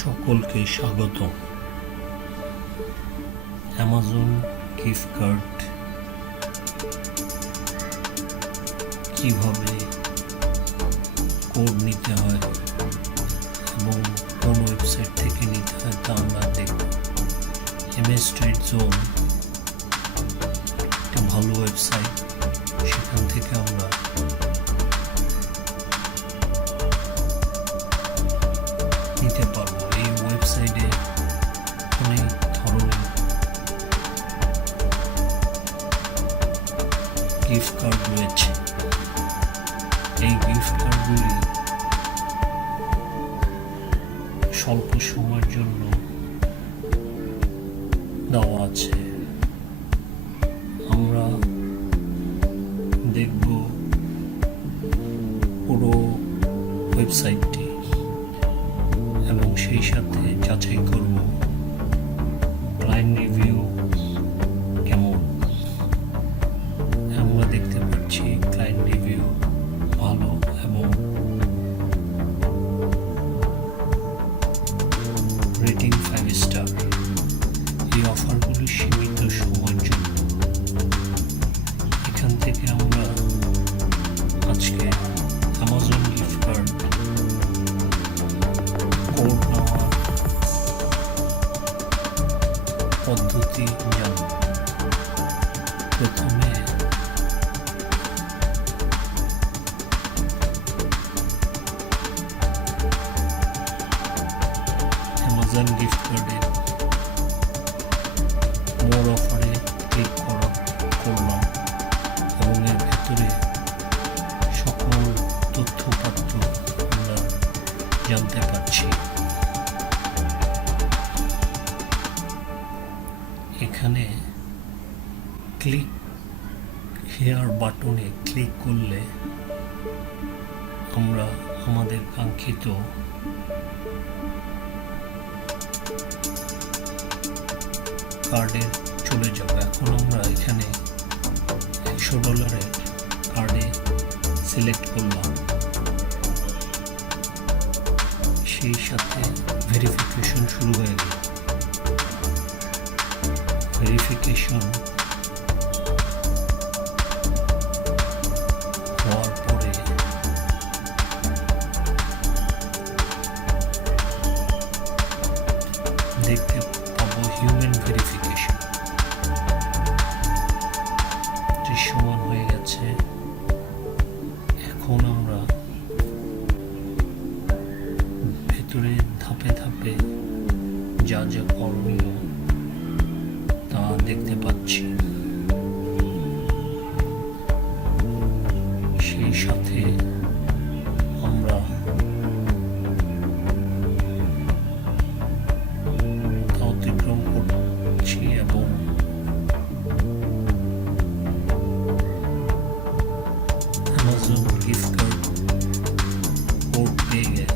সকলকে স্বাগত। Amazon gift card কিভাবে কোড নিতে হয় এবং কোন ওয়েবসাইট থেকে নিতে হয় তা আমরা দেখব। MS ট্রেড জোন একটা ভালো ওয়েবসাইট, সেখান থেকে আমরা নিতে পারবো। এই ওয়েবসাইটে অনেক ধরনের গিফট কার্ড রয়েছে। এই গিফট কার্ডগুলি স্বল্প সময়ের জন্য দেওয়া আছে। আমরা দেখব পুরো ওয়েবসাইটটি এবং সেই সাথে যাচাই করব ক্লায়েন্ট রিভিউ কেমন। আমরা দেখতে পাচ্ছি ক্লায়েন্ট রিভিউ ভালো এবং রেটিং 5 স্টার। এই অফারগুলি সীমিত সময়ের জন্য। এখান থেকে আমরা আজকে অ্যামাজন গিফট কার্ড কোড নেওয়ার পদ্ধতি জানব। প্রথমে অ্যামাজন গিফট কার্ডের মোর অফারে ক্লিক করলাম এবং এর ভেতরে সকল তথ্যপত্র আমরা জানতে পারছি। এখানে ক্লিক হেয়ার বাটনে ক্লিক করলে আমরা আমাদের কাঙ্ক্ষিত কার্ডে চলে যাব। এখন আমরা এখানে $100 কার্ডে সিলেক্ট করলাম। সেই সাথে ভেরিফিকেশন শুরু হয়ে গেল। ভেরিফিকেশন হওয়ার পরে দেখতে পাবো হিউম্যান ভেরিফিকেশন দৃশ্যমান হয়ে গেছে। এখন আমরা ভেতরে ধাপে ধাপে যা যা করণীয় তা দেখতে পাচ্ছি। সেই সাথে আমরা অতিক্রম করছি এবং অ্যামাজন গিফট কার্ড কোড পেয়ে গেছি।